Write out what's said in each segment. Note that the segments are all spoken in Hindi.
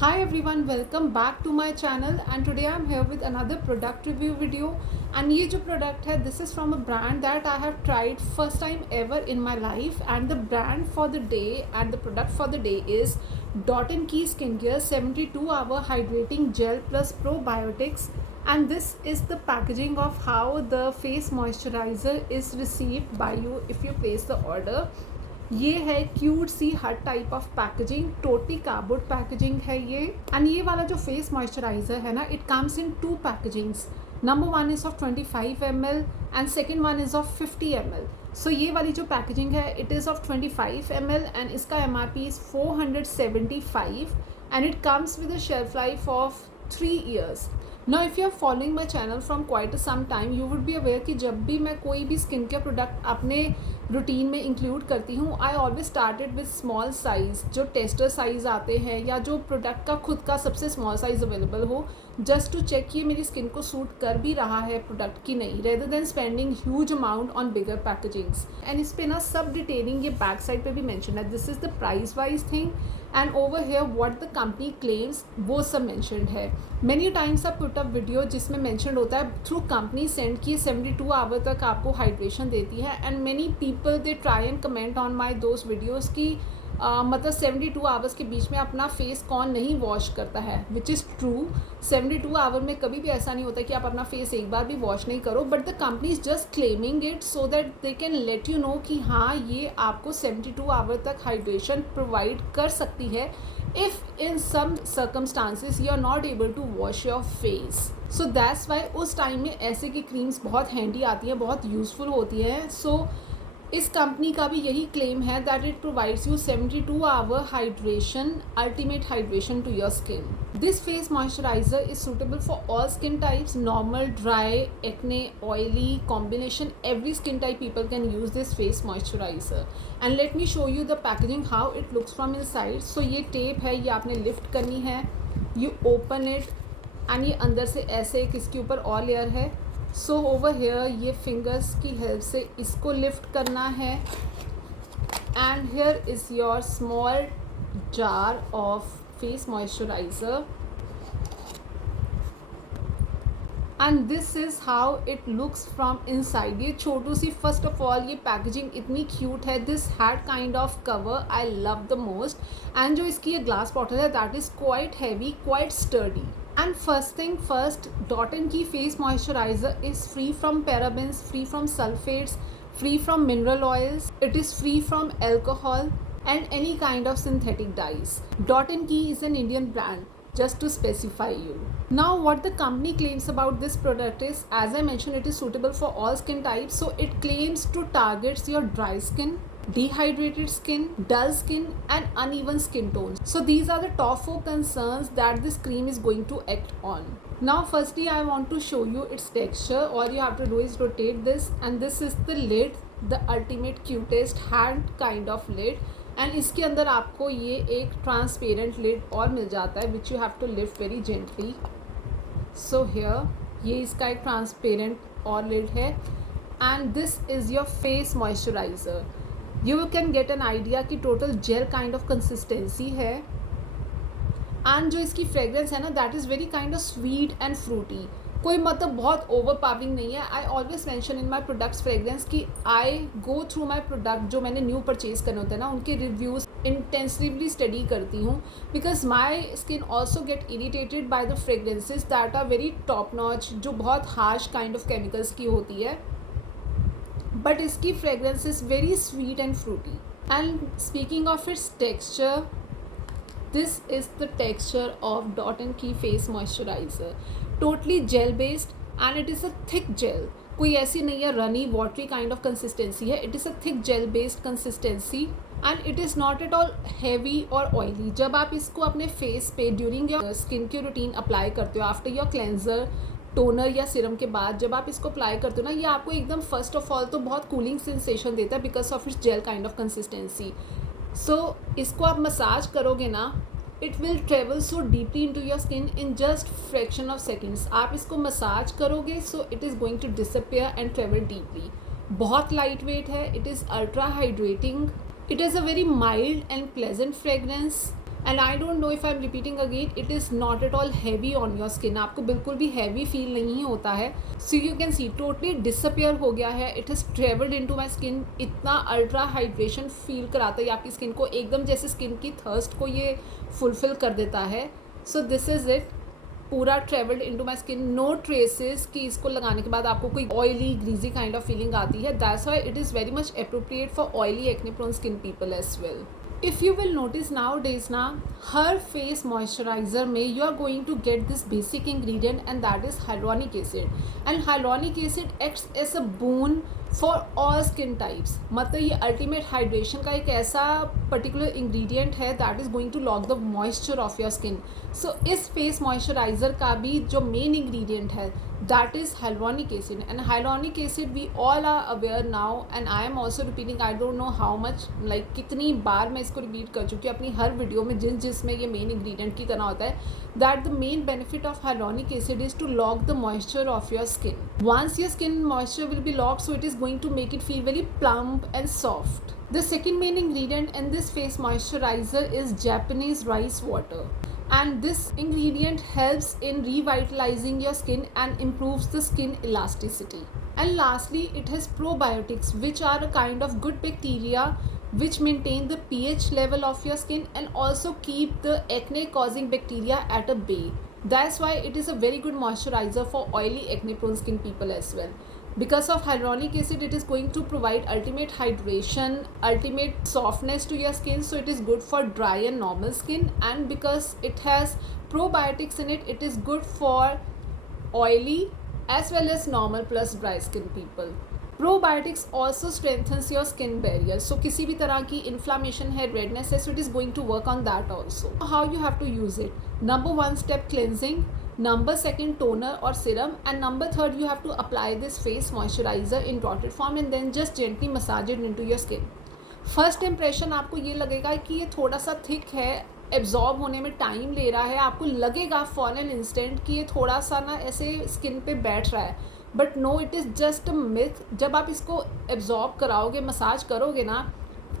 Hi everyone, welcome back to my channel and today I'm here with another product review video. And ये जो product है, this is from a brand that I have tried first time ever in my life, and the brand for the day and the product for the day is Dot & Key Skincare 72-hour hydrating gel plus probiotics. And this is the packaging of how the face moisturizer is received by you if you place the order. ये है क्यूट सी हर type of packaging, totally cardboard packaging है ये. एंड ये वाला जो फेस मॉइस्चराइजर है ना, it comes in two packagings. Number one is of 25 ml and second one is of 50 ml. So ये वाली जो पैकेजिंग है it is of 25 ml and इसका MRP is 475 and it comes with a shelf life of 3 years. Now if you are following my channel from quite some time, you would be aware कि जब भी मैं कोई भी स्किन केयर प्रोडक्ट अपने रूटीन में इंक्लूड करती हूँ, I always started with small size, जो टेस्टर साइज़ आते हैं या जो प्रोडक्ट का खुद का सबसे स्मॉल साइज़ अवेलेबल हो, जस्ट टू चेक ये मेरी स्किन को सूट कर भी रहा है प्रोडक्ट की नहीं, rather than spending huge amount on bigger packagings. And इस पे ना सब डिटेलिंग ये बैक साइड पे भी मेंशन है. This is the price wise thing and over here what the company claims वो सब मेंशनड है. मेनी टाइम्स आप पुट अप वीडियो जिसमें मेंशन होता है थ्रू कंपनी सेंड की 72 आवर तक आपको हाइड्रेशन देती है. And many people they try and comment on my those videos की मतलब 72 आवर्स के बीच में अपना फेस कौन नहीं वॉश करता है, विच इज़ ट्रू. 72 आवर में कभी भी ऐसा नहीं होता कि आप अपना फेस एक बार भी वॉश नहीं करो, but the company is just claiming it so that they can let you know कि हाँ ये आपको 72 आवर तक हाइड्रेशन प्रोवाइड कर सकती है if in some circumstances you are not able to wash your face. So that's why उस टाइम में ऐसे की क्रीम्स बहुत हैंडी आती हैं, बहुत यूज़फुल होती हैं. सो इस कंपनी का भी यही क्लेम है that it provides you 72 hour hydration, ultimate hydration to your skin. This face moisturiser is suitable for all skin types, normal, dry, acne, oily, combination. Every skin type people can use this face moisturiser. And let me show you the packaging how it looks from inside. So ये टेप है, ये आपने लिफ्ट करनी है, यू ओपन इट एंड ये अंदर से ऐसे एक इसके ऊपर और लेयर है. सो ओवर हेयर ये फिंगर्स की हेल्प से इसको लिफ्ट करना है and here is your small jar of face moisturiser and this is how it looks from inside. ये छोटू सी, फर्स्ट ऑफ ऑल ये पैकेजिंग इतनी क्यूट है. This had kind of cover I love the most. And जो इसकी ये ग्लास बॉटल है that is quite heavy, quite sturdy. And first thing first, Dot & Key face moisturizer is free from parabens, free from sulfates, free from mineral oils. It is free from alcohol and any kind of synthetic dyes. Dot & Key is an Indian brand, just to specify you. Now what the company claims about this product is, as I mentioned, it is suitable for all skin types. So it claims to targets your dry skin, dehydrated skin, dull skin and uneven skin tones. So these are the top 4 concerns that this cream is going to act on. Now firstly I want to show you its texture. All you have to do is rotate this and this is the lid, the ultimate cutest hand kind of lid. And इसके अंदर आपको ये एक ट्रांसपेरेंट लिड और मिल जाता है which you have to lift very gently. So here ये इसका एक ट्रांसपेरेंट और लिड है and this is your face moisturiser. You can get an idea कि total gel kind of consistency है. एंड जो इसकी फ्रेगरेंस है ना that is very kind of sweet and fruity. कोई मतलब बहुत ओवर पावरिंग नहीं है. I always mention in my products fragrance कि I go through my product जो मैंने न्यू परचेज करने होते हैं ना, उनके रिव्यूज़ इंटेंसिवली स्टडी करती हूँ because my skin also get irritated by the fragrances that are very top notch, जो बहुत हार्श काइंड ऑफ केमिकल्स की होती है. बट इसकी fragrance is very sweet and fruity. And speaking of its texture, this is the texture of Dot & Key face moisturizer. Totally gel based and it is a thick gel. कोई ऐसी नहीं है runny watery kind of consistency है. It is a thick gel based consistency and it is not at all heavy और ऑयली. जब आप इसको अपने फेस पे ड्यूरिंग योर स्किन की रूटीन अप्लाई करते हो, आफ्टर योर क्लेंजर, टोनर या सीरम के बाद जब आप इसको अप्लाई करते हो ना, ये आपको एकदम फर्स्ट ऑफ ऑल तो बहुत कूलिंग सेंसेशन देता है because of its gel kind of consistency. So इसको आप मसाज करोगे ना, it will travel so deeply into your skin in just fraction of seconds. आप इसको मसाज करोगे so it is going to disappear and travel deeply. बहुत लाइट वेट है, it is ultra hydrating, it is a very mild and pleasant fragrance and I don't know if I am repeating again, it is not at all heavy on your skin, आपको बिल्कुल भी हैवी फील नहीं होता है. So you can see totally disappear हो गया है. It has travelled into my skin. इतना अल्ट्रा हाइड्रेशन फील कराता है आपकी स्किन को, एकदम जैसे स्किन की थर्स्ट को ये फुलफिल कर देता है. सो दिस इज़ इट, पूरा travelled into my skin. No traces कि इसको लगाने के बाद आपको कोई oily greasy kind of feeling आती है. That's why it is very much appropriate for oily acne prone skin people as well. If you will notice nowadays ना, हर फेस मॉइस्चराइज़र में you are going to get this basic ingredient and that is hyaluronic acid. And hyaluronic acid acts as a boon for all skin types. मतलब ये ultimate hydration का एक ऐसा particular ingredient है that is going to lock the moisture of your skin. So इस face moisturizer का भी जो main ingredient है that is hyaluronic acid. And hyaluronic acid we all are aware now and I am also repeating, I don't know how much, like कितनी बार मैं इसको रिपीट कर चुकी हूँ अपनी हर वीडियो में जिसमें ये मेन इंग्रेडिएंट की तरह होता है, that the main benefit of hyaluronic acid is to lock the moisture of your skin. Once your skin moisture will be locked, so it is going to make it feel very plump and soft. The second main ingredient in this face moisturizer is Japanese rice water. And this ingredient helps in revitalizing your skin and improves the skin elasticity. And lastly, it has probiotics, which are a kind of good bacteria which maintain the pH level of your skin and also keep the acne causing bacteria at a bay. That's why it is a very good moisturizer for oily acne prone skin people as well. Because of hyaluronic acid, it is going to provide ultimate hydration, ultimate softness to your skin, so it is good for dry and normal skin. And because it has probiotics in it, it is good for oily as well as normal plus dry skin people. Probiotics also strengthens your skin barrier. So किसी भी तरह की inflammation है, redness है, so it is going to work on that also. How you have to use it? Number 1 step cleansing. Number 2 toner or serum, and number 3 you have to apply this face moisturizer in dotted form and then just gently massage it into your skin. First impression आपको ये लगेगा कि ये थोड़ा सा thick है, एब्जॉर्ब होने में टाइम ले रहा है, आपको लगेगा फॉर एन इंस्टेंट कि ये थोड़ा सा ना ऐसे स्किन पे बैठ रहा है, but no, it is just a myth. जब आप इसको एब्जॉर्ब कराओगे, मसाज करोगे ना,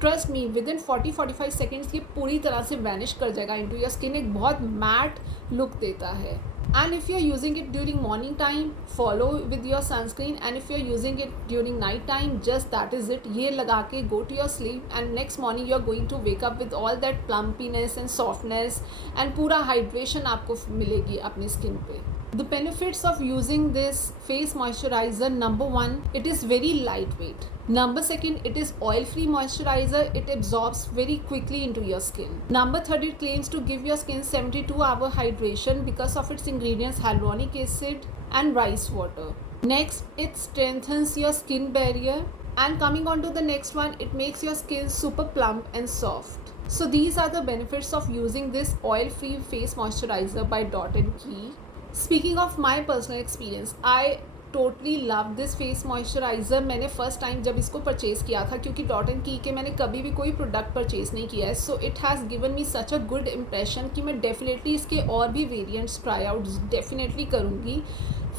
trust me, within 40-45 seconds ये पूरी तरह से वैनिश कर जाएगा इनटू योर स्किन. एक बहुत मैट लुक देता है. And if you are using it during morning time, follow with your sunscreen, and if you are using it during night time, just that is it. ये लगा के go to your sleep and next morning you are going to wake up with all that plumpiness and softness and पूरा hydration आपको मिलेगी अपनी skin पे. The benefits of using this face moisturizer: number 1, it is very lightweight. Number 2, it is oil-free moisturizer. It absorbs very quickly into your skin. Number 3, it claims to give your skin 72-hour hydration because of its ingredients hyaluronic acid and rice water. Next, it strengthens your skin barrier. And coming on to the next one, it makes your skin super plump and soft. So these are the benefits of using this oil-free face moisturizer by Dot & Key. Speaking of my personal experience, I totally love this face moisturiser. मैंने फ़र्स्ट टाइम जब इसको परचेज़ किया था, क्योंकि डॉट एंड की के मैंने कभी भी कोई प्रोडक्ट परचेज़ नहीं किया है, so it has given me such a good impression कि मैं डेफिनेटली इसके और भी वेरिएंट्स ट्राई आउट डेफिनेटली करूँगी.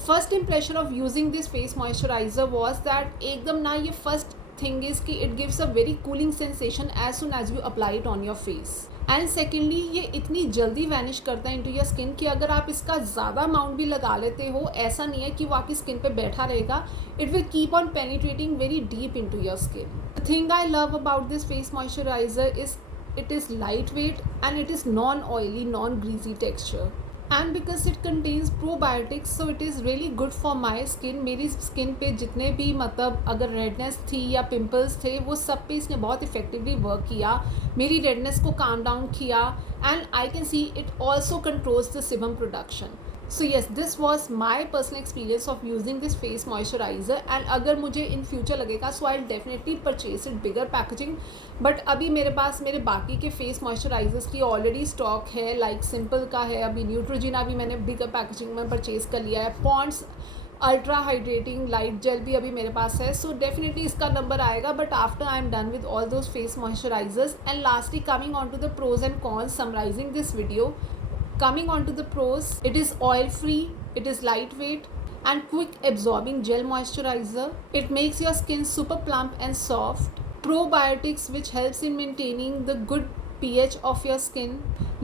First impression of using this face moisturiser was that एकदम ना, ये फर्स्ट थिंग इज़ कि it gives a very cooling sensation as soon as you apply it on your face. And secondly, ये इतनी जल्दी वैनिश करता है इनटू योर स्किन कि अगर आप इसका ज़्यादा अमाउंट भी लगा लेते हो, ऐसा नहीं है कि वो आपकी स्किन पे बैठा रहेगा. It will keep on penetrating very deep into your skin. The thing I love about this face moisturiser is it is lightweight and it is non-oily, non-greasy texture. And because it contains probiotics, so it is really good for my skin. मेरी स्किन पे जितने भी मतलब अगर रेडनेस थी या पिंपल्स थे, वो सब पे इसने बहुत इफेक्टिवली वर्क किया, मेरी रेडनेस को काम डाउन किया. And I can see it also controls the sebum production. So yes, this was my personal experience of using this face moisturiser. And अगर मुझे इन फ्यूचर लगेगा, so I definitely purchase it bigger packaging. But अभी मेरे पास मेरे बाकी के फेस मॉइस्चराइजर्स की ऑलरेडी स्टॉक है. लाइक सिंपल का है, अभी न्यूट्रोजिना भी मैंने बिगर पैकेजिंग में परचेज़ कर लिया है. Pond's ultra hydrating light gel भी अभी मेरे पास है. सो डेफिनेटली इसका नंबर आएगा, but after I am done with all those face moisturisers. And lastly, coming on to the pros and cons, summarising this video. Coming on to the pros, it is oil free, it is lightweight and quick absorbing gel moisturizer. It makes your skin super plump and soft. Probiotics, which helps in maintaining the good pH of your skin.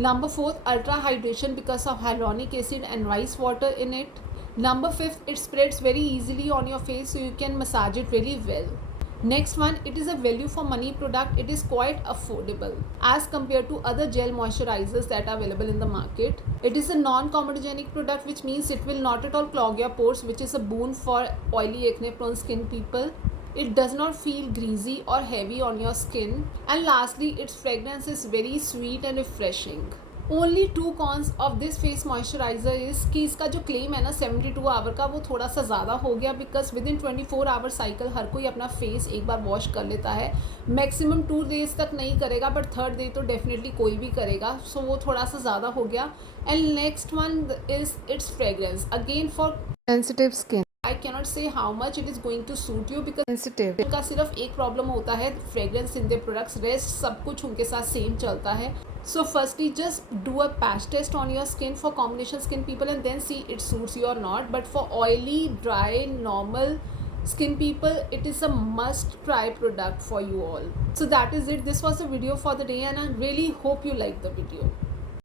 Number 4, ultra hydration because of hyaluronic acid and rice water in it. Number 5, it spreads very easily on your face, so you can massage it really well. Next one, it is a value for money product. It is quite affordable as compared to other gel moisturizers that are available in the market. It is a non-comedogenic product, which means it will not at all clog your pores, which is a boon for oily acne prone skin people. It does not feel greasy or heavy on your skin. And lastly, its fragrance is very sweet and refreshing. Only 2 cons of this face moisturiser is कि इसका जो क्लेम है ना 72 आवर का, वो थोड़ा सा ज़्यादा हो गया, because within 24 hour cycle हर कोई अपना फेस एक बार वॉश कर लेता है. मैक्सिमम 2 डेज तक नहीं करेगा, बट थर्ड डे तो डेफिनेटली कोई भी करेगा, सो वो थोड़ा सा ज़्यादा हो गया. And next one is its fragrance, again for sensitive skin. I cannot say how much it is going to suit you, because sensitive का सिर्फ एक प्रॉब्लम होता है fragrance in the products, rest सब कुछ उनके साथ सेम चलता है. So firstly, just do a patch test on your skin for combination skin people and then see it suits you or not. But for oily, dry, normal skin people, it is a must try product for you all. So that is it. This was the video for the day and I really hope you like the video.